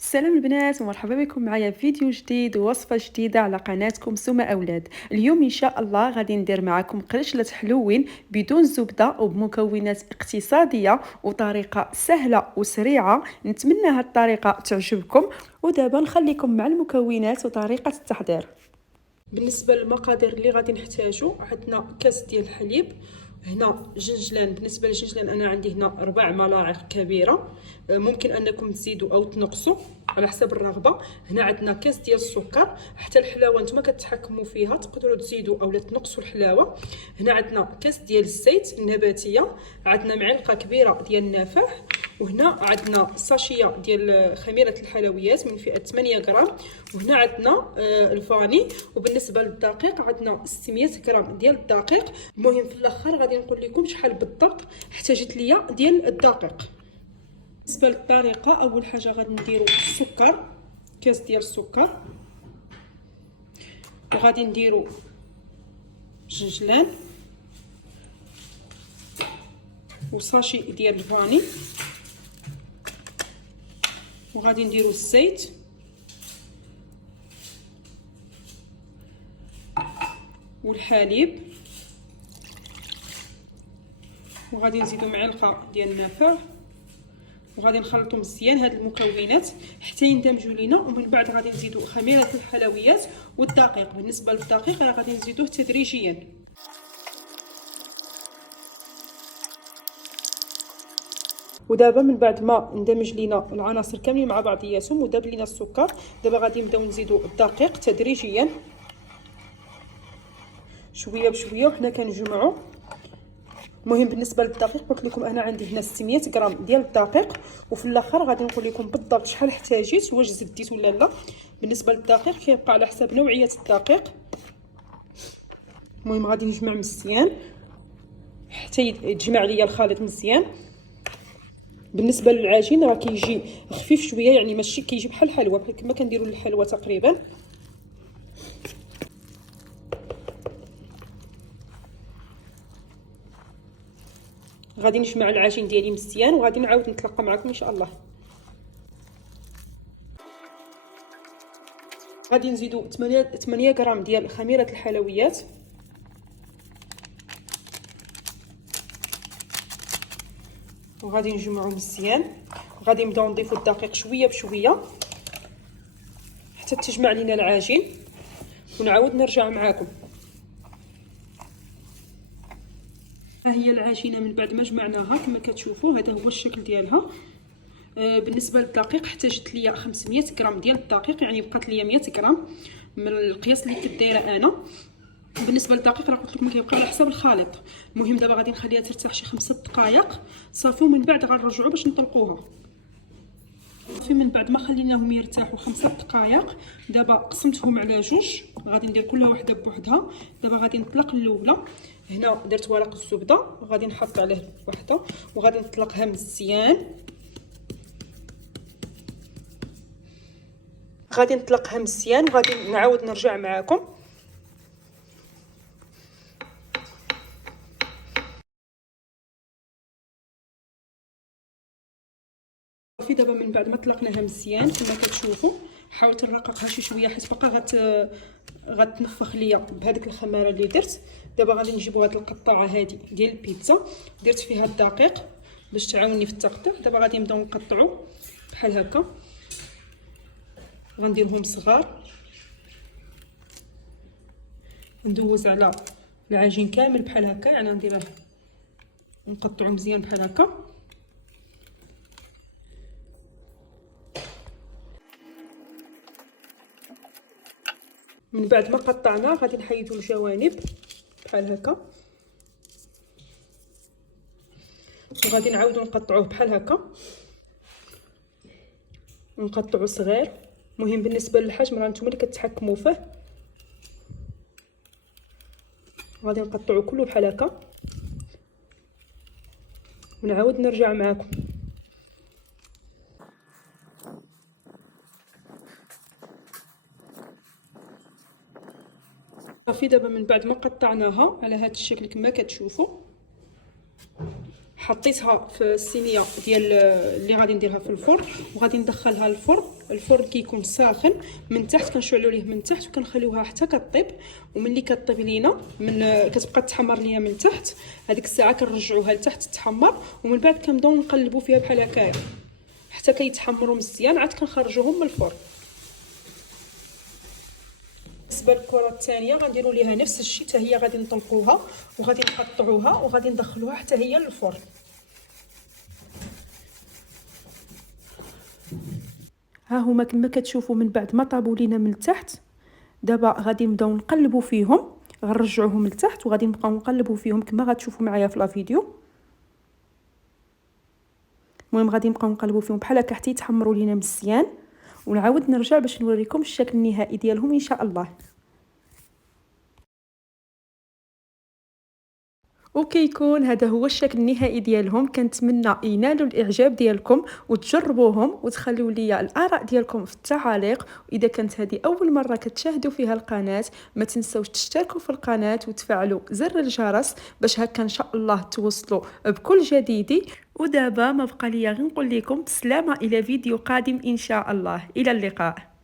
السلام البنات ومرحبا بكم معايا في فيديو جديد ووصفة جديدة على قناتكم سما أولاد. اليوم إن شاء الله غادي ندير معكم قرشلة حلوين بدون زبدة وبمكونات اقتصادية وطريقة سهلة وسريعة. نتمنى هاد الطريقة تعجبكم، ودابا نخليكم مع المكونات وطريقة التحضير. بالنسبة للمقادير اللي غادي نحتاجو، عندنا كاس ديال الحليب، هنا جنجلان. بالنسبه للجنجلان انا عندي هنا 4 ملاعق كبيره، ممكن انكم تزيدوا او تنقصوا على حسب الرغبه. هنا عندنا كاس ديال السكر، حتى الحلاوه نتوما كتحكموا فيها، تقدروا تزيدوا اولا تنقصوا الحلاوه. هنا عندنا كاس ديال الزيت النباتيه، عندنا معلقه كبيره ديال النافع، وهنا عندنا ساشيه ديال خميره الحلويات من فئه 8 غرام، وهنا عندنا الفاني. وبالنسبه للدقيق عندنا 600 غرام ديال الدقيق. المهم في الاخر غادي نقول لكم شحال بالضبط احتاجت ليا ديال الدقيق. بالنسبه للطريقه، اول حاجه غادي نديروا السكر، كاس ديال السكر، وغادي نديروا جنجلان وساشي ديال الفاني، وغادي نديروا الزيت والحليب، وغادي نزيدوا معلقه ديال النافع، وغادي نخلطوا مزيان هاد المكونات حتى يندمجوا لينا. ومن بعد غادي نزيدوا خميره الحلويات والدقيق. بالنسبه للدقيق راه غادي نزيدوه تدريجيا. ودابا من بعد ما اندمج لينا العناصر كاملين مع بعضياتهم وداب لينا السكر، دابا غادي نبداو نزيدوا الدقيق تدريجيا شويه بشويه وحنا كنجمعوا. المهم بالنسبه للدقيق قلت لكم انا عندي هنا 600 غرام ديال الدقيق، وفي الاخر غادي نقول لكم بالضبط شحال احتاجيت، واش زديت ولا لا. بالنسبه للدقيق كيبقى على حسب نوعيه الدقيق. المهم غادي نجمع مزيان حتى يتجمع ليا الخليط مزيان. بالنسبه للعجين راه كيجي خفيف شويه، يعني ماشي كيجي بحال الحلوى، بحال كما كنديروا الحلوى تقريبا. غادي نجمع العجين ديالي مزيان وغادي نعاود نتلاقى معكم ان شاء الله. غادي نزيدوا 8 غرام ديال خميره الحلويات، وغادي نجمعوا مزيان. وغادي نبداو نضيفوا الدقيق شويه بشويه حتى تجمع لينا العجين، ونعاود نرجع معكم. ها هي العجينه من بعد ما جمعناها كما كتشوفوا، هذا هو الشكل ديالها. بالنسبه للدقيق احتاجت ليا 500 غرام ديال الدقيق، يعني بقات ليا 100 غرام من القياس اللي كنت دايره انا. بالنسبه للدقيق راه قلت لكم كيبقى على حسب الخليط. المهم دابا غادي نخليها ترتاح شي 5 دقائق صافي، ومن بعد غنرجعوا باش نطلقوها. صافي من بعد ما خليناهم يرتاحوا 5 دقائق، دابا قسمتهم على جوج، غادي ندير كل وحده بوحدها. دابا غادي نطلق الاولى، هنا درت ورق الزبده وغادي نحط عليه وحده وغادي نطلقها مزيان. غادي نطلقها مزيان وغادي نعاود نرجع معكم. صافي دابا من بعد ما طلقناها مزيان كما كتشوفوا، حاولت نرققها شي شويه حيت باقا غتنفخ ليا بهذيك الخماره اللي درت. دابا غادي نجيبوا هذه القطاعه هذه ديال البيتزا، درت فيها الدقيق باش تعاوني في التقطيع. دابا غادي نبداو نقطعوا بحال هكا، غنديرهم صغار، ندوز على العجين كامل بحال هكا، يعني نديره نقطعو مزيان بحال هكا. من بعد ما قطعناه غادي نحيدو الجوانب بحال هكا، وغادي نعاودو نقطعوه بحال هكا، نقطعو صغير. المهم بالنسبه للحجم راه نتوما اللي كتحكموا فيه. غادي نقطعو كله بحال هكا ونعاود نرجع معكم. صافي دابا من بعد ما قطعناها على هذا الشكل كما كتشوفوا، حطيتها في الصينيه ديال اللي غادي نديرها في الفرن، وغادي ندخلها للفرن الفرن كيكون ساخن من تحت، كنشعلوا ليه من تحت وكنخليوها حتى كطيب. وملي كطيب لينا كتبقى تحمر ليا من تحت، هذيك الساعه كنرجعوها لتحت تحمر، ومن بعد كنبداو نقلبوا فيها بحال هكايا حتى كيتحمروا مزيان، عاد كنخرجوهم من الفرن. بالنسبه للكره الثانيه غنديروا ليها نفس الشيء، حتى هي غادي نطلقوها وغادي نقطعوها وغادي ندخلوها حتى هي للفرن. ها هما كما كتشوفوا من بعد ما طابوا لينا من التحت، دابا غادي نبداو نقلبوا فيهم، غنرجعوهم لتحت وغادي نبقاو نقلبوا فيهم كما غتشوفوا معايا في لا فيديو. المهم غادي نبقاو نقلبوا فيهم بحال هكا حتى يتحمروا لينا مزيان، ونعاود نرجع باش نوريكم الشكل النهائي ديالهم ان شاء الله. وكيكون هذا هو الشكل النهائي ديالهم. كنتمنى ينالوا الاعجاب ديالكم وتجربوهم وتخليوا لي الاراء ديالكم في التعاليق. واذا كانت هذه اول مره كتشاهدوا فيها القناه، ما تنسوش تشتركوا في القناه وتفعلوا زر الجرس باش هكا ان شاء الله توصلوا بكل جديد. ودابا ما بقى ليا غير نقول لكم بسلامه الى فيديو قادم ان شاء الله. الى اللقاء.